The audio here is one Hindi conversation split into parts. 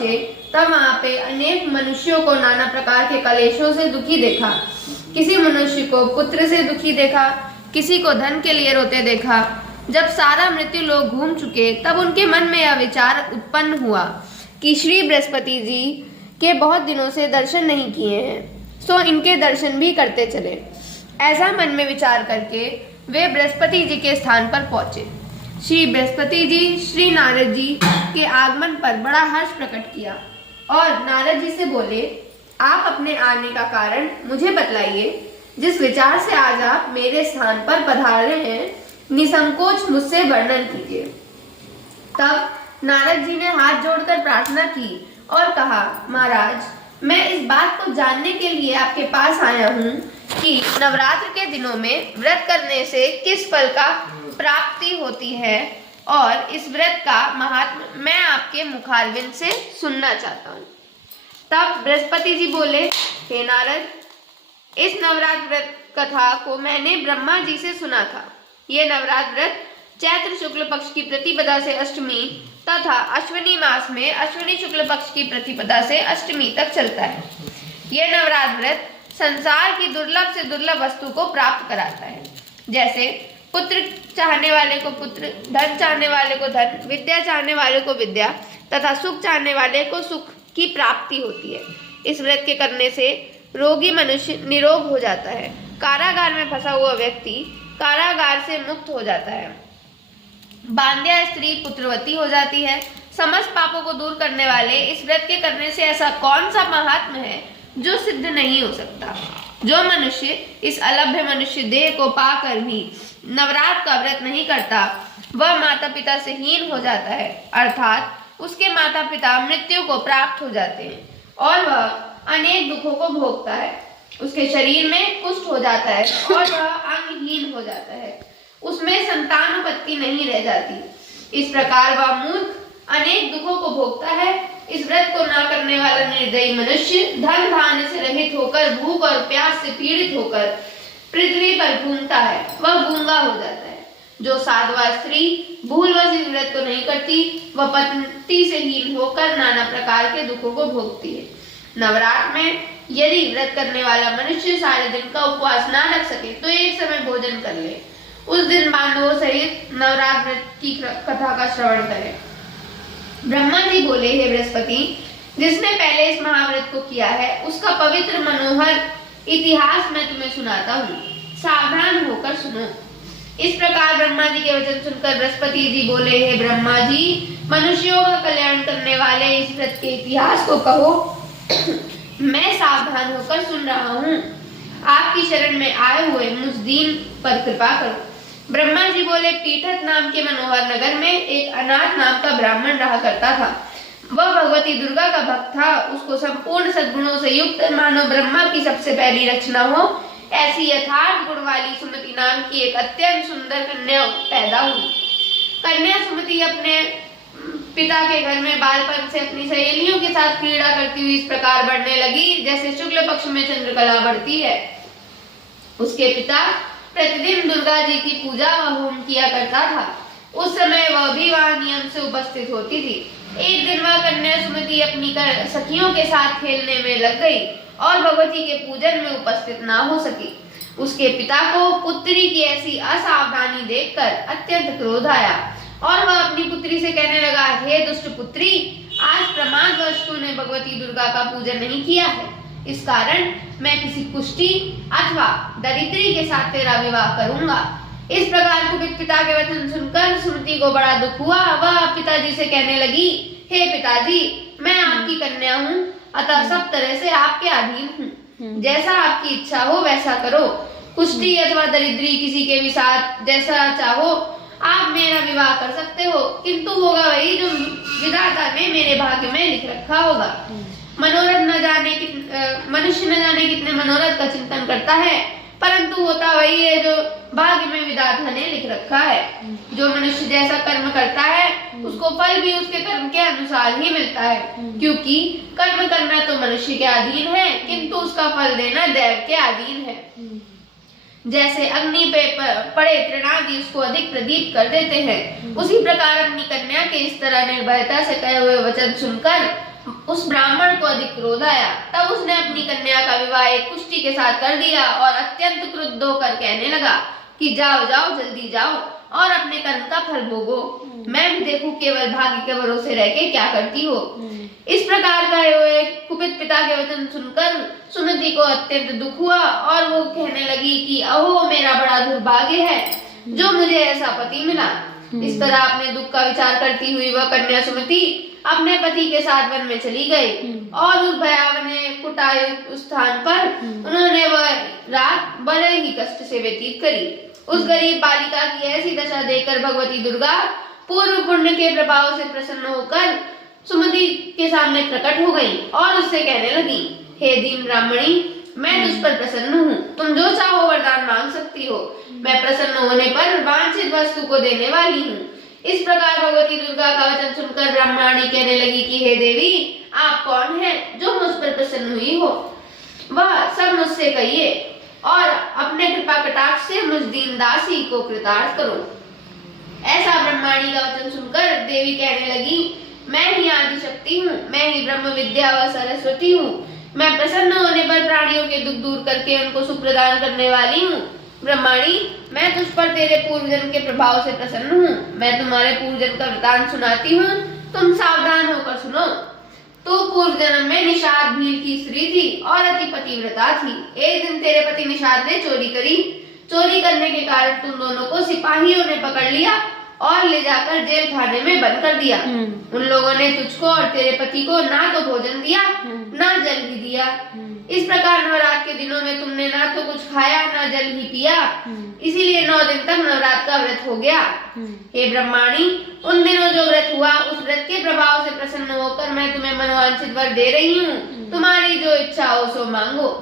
पहुंचे तब वहां पे अनेक मनुष्यों को नाना प्रकार के कलेशों से दुखी देखा। किसी मनुष्य को पुत्र से दुखी देखा, किसी को धन के लिए रोते देखा। जब सारा मृत्यु लोग घूम चुके तब उनके मन में यह विचार उत्पन्न हुआ कि श्री बृहस्पति जी के बहुत दिनों से दर्शन नहीं किए हैं, सो इनके दर्शन भी करते चले। ऐसा मन में विचार करके वे बृहस्पति जी के स्थान पर पहुंचे। श्री बृहस्पति जी श्री नारद जी के आगमन पर बड़ा हर्ष प्रकट किया और नारद जी से बोले, आप अपने आने का कारण मुझे बतलाइए। जिस विचार से आज आप मेरे स्थान पर पधारे हैं, निसंकोच मुझसे वर्णन कीजिए। तब नारद जी ने हाथ जोड़कर प्रार्थना की और कहा, महाराज, मैं इस बात को जानने के लिए आपके पास आया हूँ कि नवरात्र के दिनों में व्रत करने से किस फल का प्राप्ति होती है और इस व्रत का महात्म्य मैं आपके मुखारविंद से सुनना चाहता हूँ। तब बृहस्पति जी बोले, हे नारद, इस नवरात्र व्रत कथा को मैंने ब्रह्मा जी से सुना था। ये नवरात्र व्रत चैत्र शुक्ल पक्ष की प्रतिपदा से अष्टमी तथा अश्विनी मास में अश्विनी शुक्ल पक्ष की प्रतिपदा से अष्टमी तक चलता है। यह नवरात्र व्रत संसार की दुर्लभ से दुर्लभ वस्तु को प्राप्त कराता है, जैसे पुत्र चाहने वाले को पुत्र, धन चाहने वाले को धन, विद्या चाहने वाले को विद्या तथा सुख चाहने वाले को सुख की प्राप्ति होती है। इस व्रत के करने से रोगी मनुष्य निरोग हो जाता है। कारागार में फंसा हुआ व्यक्ति कारागार से मुक्त हो जाता है। बांध्या स्त्री पुत्रवती हो जाती है। समस्त पापों को दूर करने वाले इस व्रत के करने से ऐसा कौन सा महात्म्य है जो सिद्ध नहीं हो सकता। जो मनुष्य इस अलभ्य मनुष्य देह को पाकर भी नवरात्र का व्रत नहीं करता, वह माता पिता से हीन हो जाता है, अर्थात उसके माता पिता मृत्यु को प्राप्त हो जाते हैं और वह अनेक दुखों को भोगता है। उसके शरीर में कुष्ठ हो जाता है और वह अंगहीन हो जाता है। उसमें संतानोपत्ति नहीं रह जाती। इस प्रकार वह मूर्ख अनेक दुखों को भोगता है। इस व्रत को न करने वाला निर्दयी मनुष्य धन धान्य से रहित होकर, भूख और प्यास से पीड़ित होकर पृथ्वी पर घूमता है, वह गूंगा हो जाता है। जो साधवा स्त्री भूलवश इस व्रत को नहीं करती, वह पति से हीन होकर नाना प्रकार के दुखों को भोगती है। नवरात्र में यदि व्रत करने वाला मनुष्य सारे दिन का उपवास ना रख सके तो एक समय भोजन कर ले। उस दिन बांधवों सहित नवरात्र व्रत की कथा का श्रवण करे। ब्रह्मा जी बोले, हे बृहस्पति, जिसने पहले इस महाव्रत को किया है उसका पवित्र मनोहर इतिहास मैं तुम्हें सुनाता हूँ, सावधान होकर सुनो। इस प्रकार ब्रह्मा जी के वचन सुनकर बृहस्पति जी बोले, हे ब्रह्मा जी, मनुष्यों का कल्याण करने वाले इस व्रत के इतिहास को कहो। मैं सावधान होकर सुन रहा हूँ। आपकी शरण में आए हुए मुझ दीन पर कृपा करो। ब्रह्मा जी बोले, पीठत नाम के मनोहर नगर में एक अनाथ नाम का ब्राह्मण रहा करता था। वह भगवती दुर्गा का भक्त था। उसको संपूर्ण सद्गुणों से युक्त मानो ब्रह्मा की सबसे पहली रचना हो ऐसी यथार्थ गुण वाली सुमति नाम की एक अत्यंत सुंदर कन्या पैदा हुई। कन्या सुमति अपने पिता के घर में बालपन से अपनी सहेलियों के साथ क्रीड़ा करती हुई इस प्रकार बढ़ने लगी जैसे शुक्ल पक्ष में चंद्रकला बढ़ती है। उसके पिता प्रतिदिन दुर्गा जी की पूजा व होम किया करता था। उस समय वह भी वहां नियम से उपस्थित होती थी। एक दिन वह कन्या सुमति अपनी सखियों के साथ खेलने में लग गई और भगवती के पूजन में उपस्थित ना हो सकी। उसके पिता को पुत्री की ऐसी असावधानी देखकर अत्यंत क्रोध आया और वह अपनी पुत्री से कहने लगा, हे दुष्ट पुत्री, आज प्रमादवश तूने भगवती दुर्गा का पूजन नहीं किया है। इस कारण मैं किसी कुष्ठी अथवा दरिद्री के साथ तेरा विवाह करूंगा। इस प्रकार कुपित पिता के वचन सुनकर सुमति को बड़ा दुख हुआ। वह पिताजी से कहने लगी, हे पिताजी, मैं आपकी कन्या हूँ, अतः सब तरह से आपके अधीन हूँ। जैसा आपकी इच्छा हो वैसा करो। कुष्ठी अथवा दरिद्री किसी के भी साथ जैसा चाहो आप मेरा विवाह कर सकते हो, किंतु होगा वही जो विधाता ने मेरे भाग्य में लिख रखा होगा। मनोरथ न जाने मनुष्य न जाने कितने मनोरथ का चिंतन करता है, परंतु होता वही है जो भाग्य में विधाता ने लिख रखा है। जो मनुष्य जैसा कर्म करता है उसको फल भी उसके कर्म के अनुसार ही मिलता है, क्योंकि कर्म करना तो मनुष्य के अधीन है किंतु उसका फल देना दैव के अधीन है। जैसे अग्नि पे पड़े तृणादि उसको अधिक प्रदीप कर देते हैं, उसी प्रकार अपनी कन्या के इस तरह निर्भयता से कहे हुए वचन सुनकर उस ब्राह्मण को अधिक क्रोध आया। तब उसने अपनी कन्या का विवाह एक कुष्ठी के साथ कर दिया और अत्यंत क्रुद्ध होकर कहने लगा कि जाओ जाओ जल्दी जाओ और अपने कर्म का फल भोगो, मैं भी देखूं केवल भाग्य के भरोसे रह के क्या करती हो। इस प्रकार कहे हुए कुपित पिता के वचन सुनकर सुमति को अत्यंत दुख हुआ और वो कहने लगी कि अहो मेरा बड़ा दुर्भाग्य है जो मुझे ऐसा पति मिला। इस तरह अपने दुख का विचार करती हुई वह कन्या सुमति अपने पति के साथ वन में चली गई और उस भयावह कुटायुक्त स्थान पर उन्होंने वह रात बड़े ही कष्ट से व्यतीत करी। उस गरीब बालिका की ऐसी दशा देखकर भगवती दुर्गा पूर्व पुण्य के प्रभाव से प्रसन्न होकर सुमति के सामने प्रकट हो गई और उससे कहने लगी, हे दीन ब्राह्मणी, मैं तुझ पर प्रसन्न हूँ, तुम जो चाहो वरदान मांग सकती हो, मैं प्रसन्न होने पर वांछित वस्तु को देने वाली हूँ। इस प्रकार भगवती दुर्गा का वचन सुनकर ब्राह्मणी कहने लगी कि हे देवी, आप कौन हैं जो मुझ पर प्रसन्न हुई हो, वह सब मुझसे कहिए और अपने कृपा कटाक्ष से मुझ दीन दासी को कृतार्थ करो। ऐसा ब्राह्मणी का वचन सुनकर देवी कहने लगी, मैं ही आदि शक्ति हूँ, मैं ही ब्रह्म विद्या व सरस्वती हूँ, मैं प्रसन्न होने पर प्राणियों के दुख दूर करके उनको सुख प्रदान करने वाली हूँ। ब्रह्माणी, मैं तुझ पर तेरे पूर्वजन्म के प्रभाव से प्रसन्न हूँ, मैं तुम्हारे पूर्वजन्म का वृतांत सुनाती हूँ, तुम सावधान होकर सुनो। तो पूर्व जन्म में निषाद भील की स्त्री थी और अति पतिव्रता थी। एक दिन तेरे पति निषाद ने चोरी करी। चोरी करने के कारण तुम दोनों को सिपाहियों ने पकड़ लिया और ले जाकर जेल खाने में बंद कर दिया। उन लोगों ने तुझको और तेरे पति को ना तो भोजन दिया ना जल भी दिया। इस प्रकार नवरात्र के दिनों में तुमने ना तो कुछ खाया ना जल ही पिया, इसीलिए 9 दिन तक नवरात्र का व्रत हो गया। हे ब्रह्माणी, उन दिनों जो व्रत हुआ उस व्रत के प्रभाव से प्रसन्न होकर मैं तुम्हें मनोवांछित वर दे रही हूँ, तुम्हारी जो इच्छा हो सो मांगो।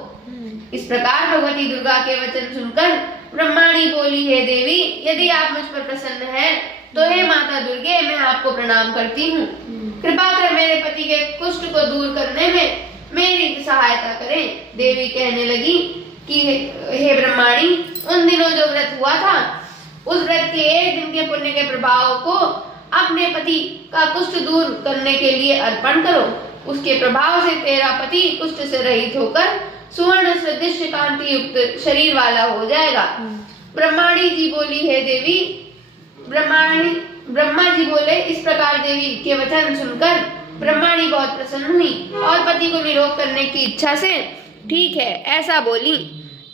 इस प्रकार भगवती दुर्गा के वचन सुनकर ब्रह्माणी बोली, हे देवी, यदि आप मुझ पर प्रसन्न हैं तो हे माता दुर्गे, मैं आपको प्रणाम करती हूँ। कृपा कर मेरे पति के कुष्ठ को दूर करने में मेरी सहायता करें। देवी कहने लगी कि हे ब्रह्माणी, उन दिनों जो व्रत हुआ था उस व्रत के एक दिन के पुण्य के प्रभाव को अपने पति का कुष्ठ दूर करने के लिए अर्पण करो। उसके प्रभाव से तेरा पति कुष्ठ से रहित होकर सुवर्ण सदृश कांति युक्त शरीर वाला हो जाएगा। ब्रह्माणी जी बोली, हे देवी, ब्रह्मा जी बोले। इस प्रकार देवी के वचन सुनकर ब्रह्माणी बहुत प्रसन्न हुई और पति को निरोग करने की इच्छा से ठीक है ऐसा बोली।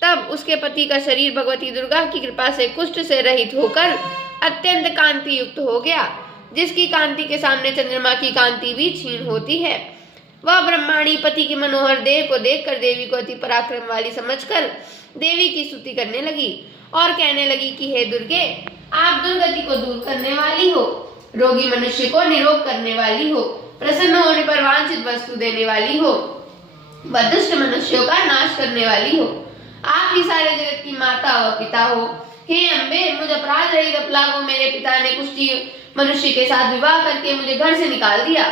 तब उसके पति का शरीर भगवती दुर्गा की कृपा से कुष्ठ से रहित होकर अत्यंत कांति युक्त हो गया, जिसकी कांति के सामने चंद्रमा की कांति भी क्षीण होती है। वह ब्रह्माणी पति की मनोहर देह को देखकर देवी को अति पराक्रम वाली समझकर देवी की स्तुति करने लगी और कहने लगी कि हे दुर्गे, आप दुर्गति को दूर करने वाली हो, रोगी मनुष्य को निरोग करने वाली हो, प्रसन्न होने पर वांछित वस्तु देने वाली हो, व दुष्ट मनुष्यों का नाश करने वाली हो। आप ही सारे जगत की माता व पिता हो। हे अम्बे, मुझ अपराध रहित अपला को मेरे पिता ने कुष्ठी मनुष्य के साथ विवाह करके मुझे घर से निकाल दिया।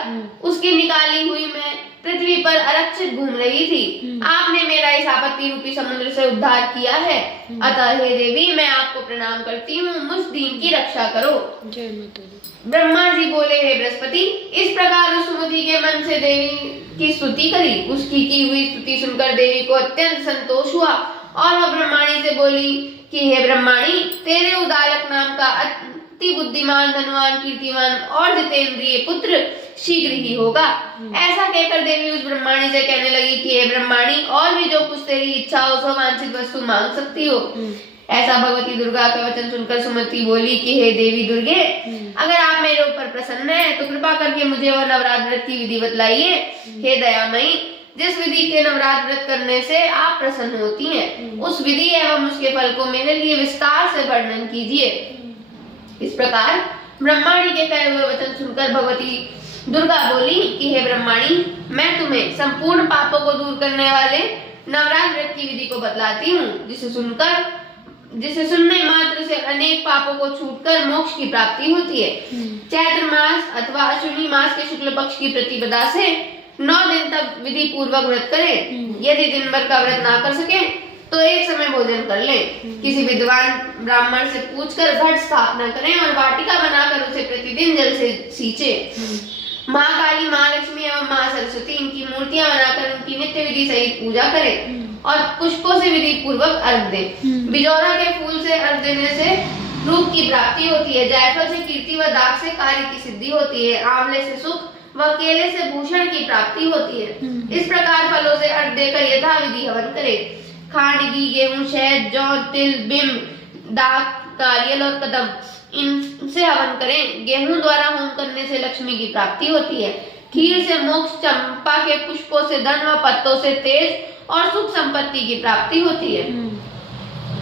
उसकी निकाली हुई मैं पृथ्वी पर अरक्षित घूम रही थी। आपने मेरा इस आपत्ति रूपी समुद्र से उद्धार किया है, अतः हे देवी, मैं आपको प्रणाम करती हूँ, मुझ दीन की रक्षा करो। जय माता दी। ब्रह्मा जी बोले, हे बृहस्पति, इस प्रकार सुमति के मन से देवी की स्तुति करी। उसकी की हुई स्तुति सुनकर देवी को अत्यंत संतोष हुआ और वह ब्रह्माणी से बोली कि हे ब्रह्माणी, तेरे उदालक नाम का अति बुद्धिमान, धनवान, कीर्तिमान और जितेंद्रिय पुत्र शीघ्र ही होगा। ऐसा कहकर देवी उस ब्रह्माणी से कहने लगी कि हे ब्रह्माणी, और भी जो कुछ तेरी इच्छा हो सो वांछित वस्तु मांग सकती हो। ऐसा भगवती दुर्गा का वचन सुनकर सुमति बोली कि हे देवी दुर्गे, अगर आप मेरे ऊपर प्रसन्न हैं तो कृपा करके मुझे वह नवरात्र व्रत की विधि बतलाइए। हे दयामयी, जिस विधि के नवरात्र व्रत करने से आप प्रसन्न होती हैं, उस विधि एवं उसके फल को मेरे लिए विस्तार से वर्णन कीजिए। इस प्रकार ब्रह्माणी के कहे हुए वचन सुनकर भगवती दुर्गा बोली कि हे ब्रह्माणी, मैं तुम्हें संपूर्ण पापों को दूर करने वाले नवरात्र व्रत की विधि को बतलाती हूँ, जिसे सुनने मात्र से अनेक पापों को छूटकर मोक्ष की प्राप्ति होती है। चैत्र मास अथवा अश्विनी मास के शुक्ल पक्ष की प्रतिपदा से 9 दिन तक विधि पूर्वक व्रत करें। यदि दिन भर का व्रत ना कर सके तो एक समय भोजन कर लें। किसी विद्वान ब्राह्मण से पूछकर घट स्थापना करें और वाटिका बनाकर उसे प्रतिदिन जल से सींचे। महाकाली, महालक्ष्मी एवं माँ सरस्वती इनकी मूर्तियां बनाकर उनकी नित्य विधि सहित पूजा करें और पुष्पों से विधि पूर्वक अर्घ दें। बिजौरा के फूल से अर्घ देने से रूप की प्राप्ति होती है। जायफल से कीर्ति व दाग से कार्य की सिद्धि होती है। आंवले से सुख व केले से भूषण की प्राप्ति होती है। इस प्रकार फलों से अर्घ देकर यथा विधि हवन करें। खांड, घी, गेहूं, शहद, जौ, तिल, बिंब, दाक, नारियल और कदम इनसे हवन करें। गेहूं द्वारा होम करने से लक्ष्मी की प्राप्ति होती है। खीर से मोक्ष, चंपा के पुष्पों से धन व पत्तों से तेज और सुख संपत्ति की प्राप्ति होती है।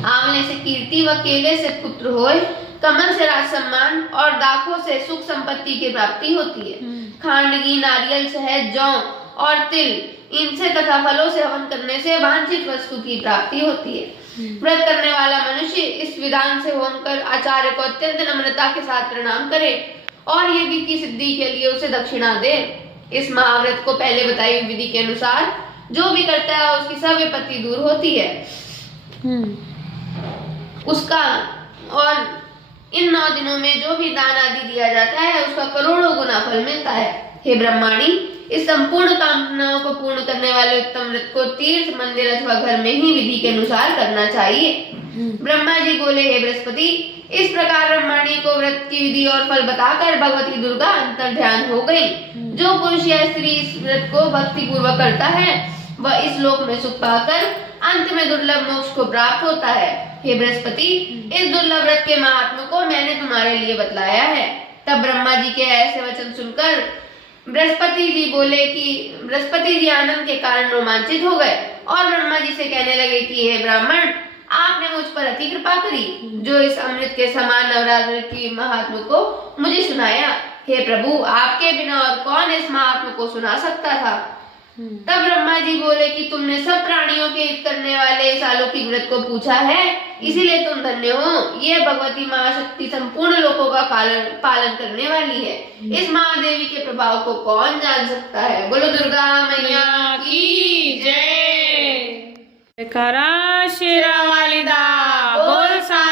आंवले से कीर्ति व केले से पुत्र होए, कमल से राज सम्मान और दाखों से सुख संपत्ति की प्राप्ति होती है। खांड, घी, नारियल, शहद, जौ और तिल इनसे तथा फलों से हवन करने से वांछित वस्तु की प्राप्ति होती है। व्रत करने वाला मनुष्य इस विधान से होम कर आचार्य को अत्यंत नम्रता के साथ प्रणाम करे और यज्ञ की सिद्धि के लिए उसे दक्षिणा दे। इस महाव्रत को पहले बताई हुई विधि के अनुसार जो भी करता है उसकी सब विपत्ति दूर होती है उसका, और इन 9 दिनों में जो भी दान आदि दिया जाता है उसका करोड़ों गुना फल मिलता है। हे ब्रह्माणी, इस संपूर्ण कामनाओं को पूर्ण करने वाले उत्तम व्रत को तीर्थ, मंदिर अथवा घर में ही विधि के अनुसार करना चाहिए। ब्रह्मा जी बोले, हे बृहस्पति, इस प्रकार ब्रह्माणी को व्रत की विधि और फल बताकर भगवती दुर्गा अंतर ध्यान हो गई। जो पुरुष या स्त्री इस व्रत को भक्ति पूर्वक करता है वह इस लोक में सुख पाकर अंत में दुर्लभ मोक्ष को प्राप्त होता है। हे बृहस्पति, इस दुर्लभ व्रत के महात्म्य को मैंने तुम्हारे लिए बतलाया है। तब ब्रह्मा जी के ऐसे वचन सुनकर बृहस्पति जी बोले कि बृहस्पति जी आनंद के कारण रोमांचित हो गए और ब्रह्मा जी से कहने लगे कि हे ब्राह्मण, आपने मुझ पर अति कृपा करी जो इस अमृत के समान नवरात्र की महात्म्य को मुझे सुनाया। हे प्रभु, आपके बिना और कौन इस महात्म्य को सुना सकता था। तब ब्रह्मा जी बोले कि तुमने सब प्राणियों के हित करने वाले इस अलौकिक व्रत को पूछा है, इसीलिए तुम धन्य हो। ये भगवती महाशक्ति संपूर्ण लोकों का पालन करने वाली है। इस महादेवी के प्रभाव को कौन जान सकता है। बोलो दुर्गा मैया की जय। करा शेरा वाली दा बोल सा